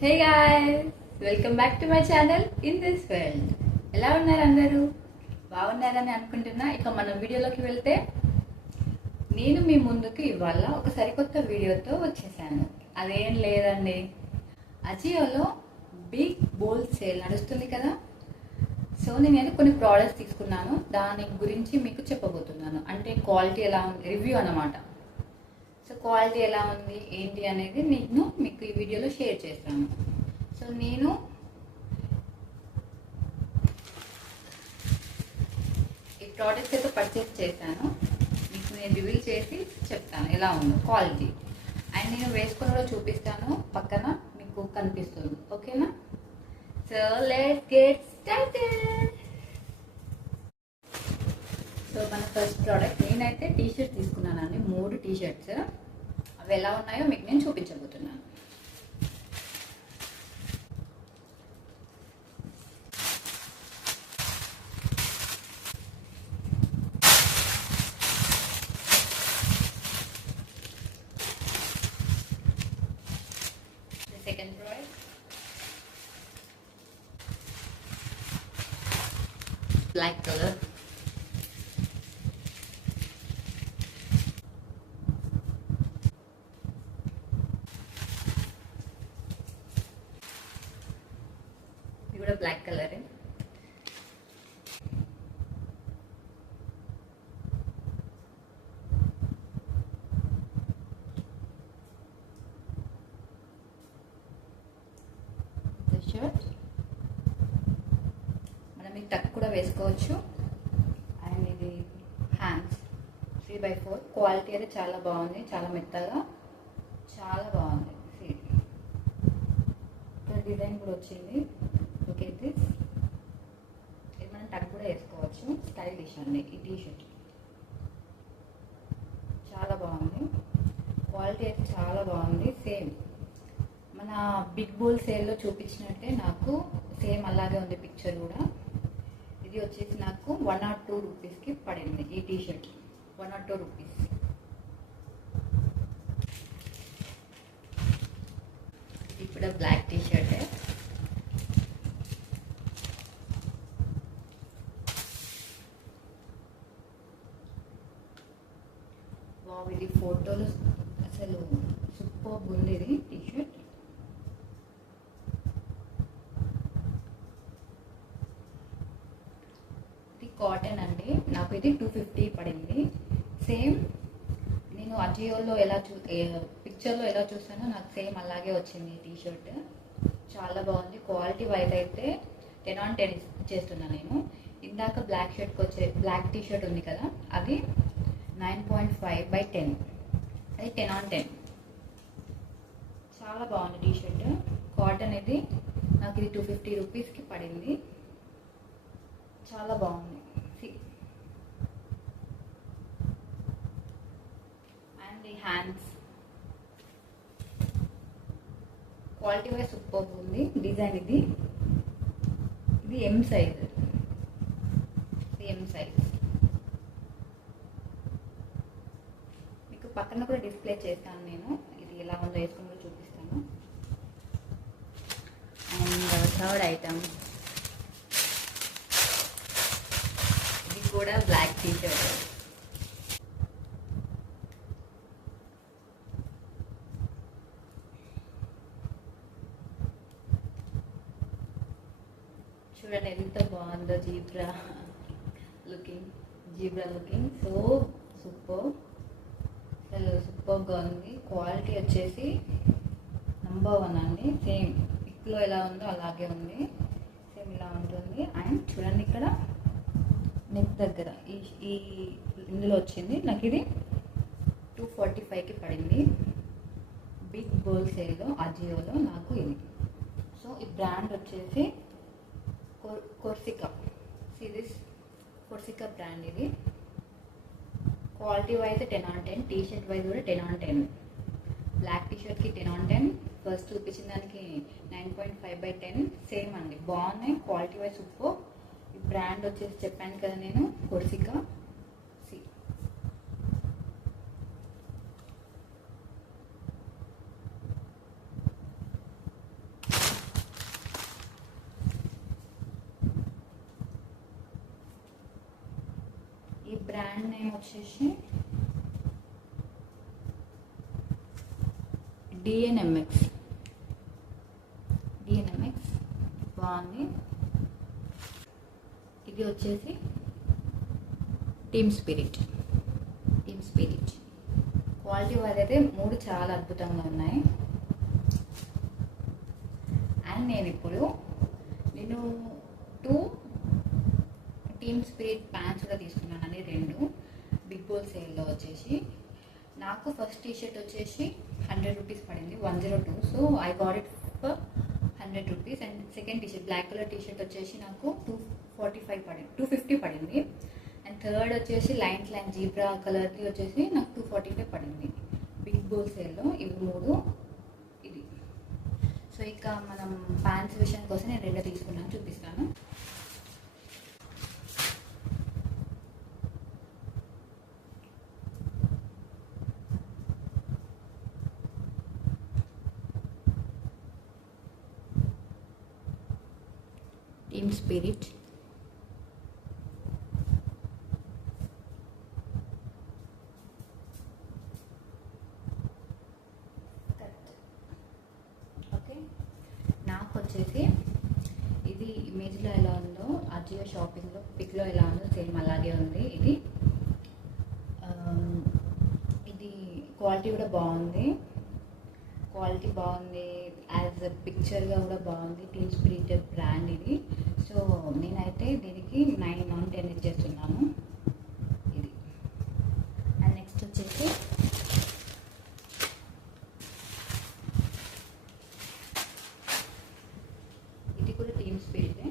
Hey guys, welcome back to my channel in this world. ఎలా ఉన్నారు అందరూ? బాగున్నారని అనుకుంటున్నా. ఇక మన వీడియోలోకి వెళ్తే, నేను మీ ముందుకు ఇవాళ ఒక సరికొత్త వీడియోతో వచ్చేసాను. అదేం లేదండి, అజియోలో బిగ్ బోల్ సేల్ నడుస్తుంది కదా. సో నేను కొన్ని ప్రోడక్ట్స్ తీసుకున్నాను, దాని గురించి మీకు చెప్పబోతున్నాను. అంటే క్వాలిటీ ఎలా ఉంది, రివ్యూ అన్నమాట. సో క్వాలిటీ ఎలా ఉంది ఏంటి అనేది నేను మీకు ఈ వీడియోలో షేర్ చేస్తాను. సో నేను ఈ ప్రోడక్ట్స్ అయితే పర్చేస్ చేశాను, మీకు నేను రివ్యూ చేసి చెప్తాను ఎలా ఉందో క్వాలిటీ. అండ్ నేను వేసుకొని కూడా చూపిస్తాను, పక్కన మీకు కనిపిస్తుంది. ఓకేనా? So let's get started. So మన ఫస్ట్ ప్రోడక్ట్, నేనైతే టీ షర్ట్ తీసుకున్నానండి, 3 టీ షర్ట్స్. అవి ఎలా ఉన్నాయో మీకు నేను చూపించబోతున్నాను. Second product, black colour. ఇది కూడా బ్లాక్ కలరే. షర్ట్ మనం ఈ టక్ కూడా వేసుకోవచ్చు. అండ్ ఇది హ్యాండ్స్ 3/4. క్వాలిటీ అయితే చాలా బాగుంది, చాలా మెత్తగా, చాలా బాగుంది. ఇక్కడ డిజైన్ కూడా వచ్చింది. ఓకే, ఇది మనం టక్ కూడా వేసుకోవచ్చు. స్టైలిష్ అండి ఈ టీ షర్ట్, చాలా బాగుంది. క్వాలిటీ అయితే చాలా బాగుంది. సేమ్ మన బిగ్ బోల్ సేల్లో చూపించినట్టే నాకు సేమ్ అలాగే ఉంది పిక్చర్ కూడా. ఇది వచ్చేసి నాకు 102 రూపీస్కి పడింది ఈ టీ షర్ట్, 102 రూపీస్. ఇప్పుడు బ్లాక్ టీ షర్ట్. వావ్, ఇది ఫోటోలు అసలు సూపర్ ఉంది ఇది టీ షర్ట్. కాటన్ అండి, నాకు ఇది 250 పడింది. సేమ్ నేను అజియోలో ఎలా పిక్చర్లో ఎలా చూసానో నాకు సేమ్ అలాగే వచ్చింది ఈ టీ షర్ట్. చాలా బాగుంది. క్వాలిటీ వైజ్ అయితే 10 on 10 చేస్తున్నా నేను. ఇందాక బ్లాక్ టీ షర్ట్ ఉంది కదా, అది 9.5/10, అది 10 on 10. చాలా బాగుంది టీ షర్ట్. కాటన్ ఇది, నాకు ఇది 250 రూపీస్కి పడింది. చాలా బాగుంది. అండ్ ఈ హ్యాండ్స్ క్వాలిటీ వైజ్ సూపర్ ఉంది. డిజైన్ ఇది ఎం సైజ్, మీకు పక్కన కూడా డిస్ప్లే చేస్తాను నేను, ఇది ఎలా ఉందో వేసుకుని కూడా చూపిస్తాను. అండ్ థర్డ్ ఐటమ్, ఇది కూడా బ్లాక్ టీ షర్ట్. చూడండి ఎంత బాగుందో, జీబ్రా లుకింగ్ సో సూపర్, అసలు సూపర్గా ఉంది. క్వాలిటీ వచ్చేసి నంబర్ 1 అండి. సేమ్ పిక్లో ఎలా ఉందో అలాగే ఉంది, సేమ్ ఇలా ఉంటుంది. అండ్ చూడండి ఇక్కడ నెక్ దగ్గర ఈ ఇందులో వచ్చింది, నాకు ఇది 245కి పడింది బిగ్ బోల్ సేల్లో అజియోలో నాకు ఇది. సో ఈ బ్రాండ్ వచ్చేసి కొర్సికా బ్రాండ్. ఇది quality wise 10 on 10, T shirt wise కూడా 10 on 10. బ్లాక్ టీ షర్ట్కి 10 on 10, ఫస్ట్ చూపించిన దానికి 9.5/10. సేమ్ అండి, బాగున్నాయి. Quality wise super. ఈ బ్రాండ్ వచ్చేసి చెప్పాను కదా నేను, కొర్సికా. బ్రాండ్ నేమ్ వచ్చేసి డిఎన్ఎంఎక్స్ బాగుంది. ఇది వచ్చేసి టీమ్ స్పిరిట్ క్వాలిటీ వైజ్ అయితే 3 చాలా అద్భుతంగా ఉన్నాయి. అండ్ నేను ఇప్పుడు 2 టీమ్ స్పిరిట్ ప్యాంట్స్ కూడా తీసుకున్నానండి, 2 బిగ్ బోల్ సేల్లో వచ్చేసి. నాకు ఫస్ట్ టీషర్ట్ వచ్చేసి 100 రూపీస్ పడింది, 102. So I got it for 100 rupees. And second t-shirt black colour t-shirt వచ్చేసి నాకు 250 పడింది. అండ్ థర్డ్ వచ్చేసి లైన్ జీబ్రా కలర్ది వచ్చేసి నాకు 245 పడింది బిగ్ బోల్ సేల్లో. ఇవి 3 ఇది. సో ఇక మనం ప్యాంట్స్ విషయానికి వస్తే నేను 2 తీసుకున్నాను, చూపిస్తాను. Team spirit, okay. నాకు వచ్చేసి ఇది ఇమేజ్లో ఎలా ఉందో, అజియో షాపింగ్లో పిక్లో ఎలా ఉందో సేమ్ అలాగే ఉంది. ఇది క్వాలిటీ కూడా బాగుంది, యాజ్ పిక్చర్గా కూడా బాగుంది. టీమ్ స్పిరిట్ బ్రాండ్ ఇది. సో నేనైతే దీనికి 9/10 ఇచ్చేస్తున్నాను ఇది. అండ్ నెక్స్ట్ వచ్చేసి ఇది కూడా టీమ్ స్పిరిటే.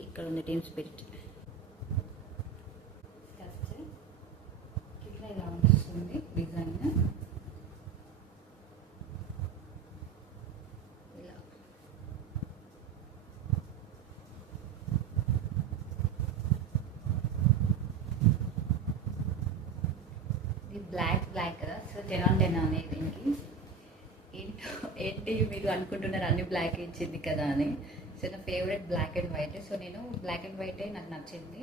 ఇక్కడ ఉంది టీమ్ స్పిరిట్. ఇట్లా ఇలా వస్తుంది డిజైన్. ఇలా ఇది బ్లాక్ కదా. సో 10/10 అనేది దీనికి. ఏంటి మీరు అనుకుంటున్నారు అన్ని బ్లాక్ ఇచ్చింది కదా అని. సో నా favourite black and white. So నేను బ్లాక్ అండ్ వైటే నాకు నచ్చింది.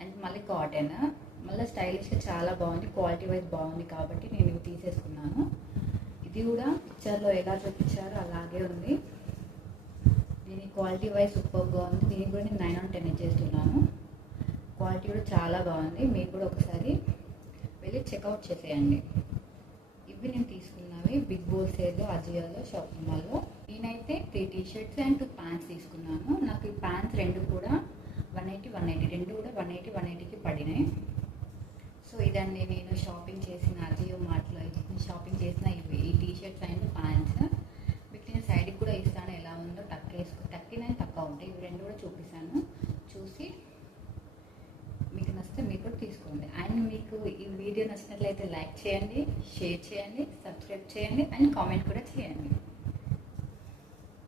అండ్ మళ్ళీ కాటన్, మళ్ళీ స్టైలిష్గా చాలా బాగుంది, క్వాలిటీ వైజ్ బాగుంది కాబట్టి నేను ఇవి తీసేసుకున్నాను. ఇది కూడా పిక్చర్లో ఎలా చూపించారో అలాగే ఉంది. దీని క్వాలిటీ వైజ్ సూపర్గా ఉంది. దీనికి కూడా నేను 9/10 ఇచ్చేస్తున్నాను. క్వాలిటీ కూడా చాలా బాగుంది. మీరు కూడా ఒకసారి వెళ్ళి చెక్అవుట్ చేసేయండి. ఇవి నేను తీసుకున్నవి బిగ్ బోల్ సేల్లో, అజియోలో, షాపింగ్ మాల్లో. నేనైతే 3 టీషర్ట్స్ అండ్ 2 ప్యాంట్స్ తీసుకున్నాను. నాకు ఈ ప్యాంట్స్ 2 కూడా 180 2 కూడా 180కి పడినాయి. సో ఇదండి నేను షాపింగ్ చేసిన అజియో మార్ట్లో షాపింగ్ చేసిన ఈ టీషర్ట్స్ అండ్ ప్యాంట్స్. మీకు నేను సైడ్కి కూడా ఇస్తాను ఎలా ఉందో. టక్కినవి తక్కువ ఉంటాయి. ఇవి 2 కూడా చూపిస్తాను. చూసి మీకు నచ్చితే మీరు కూడా తీసుకోండి. అండ్ మీకు ఈ వీడియో నచ్చినట్లయితే లైక్ చేయండి, షేర్ చేయండి, సబ్స్క్రైబ్ చేయండి అండ్ కామెంట్ కూడా చేయండి.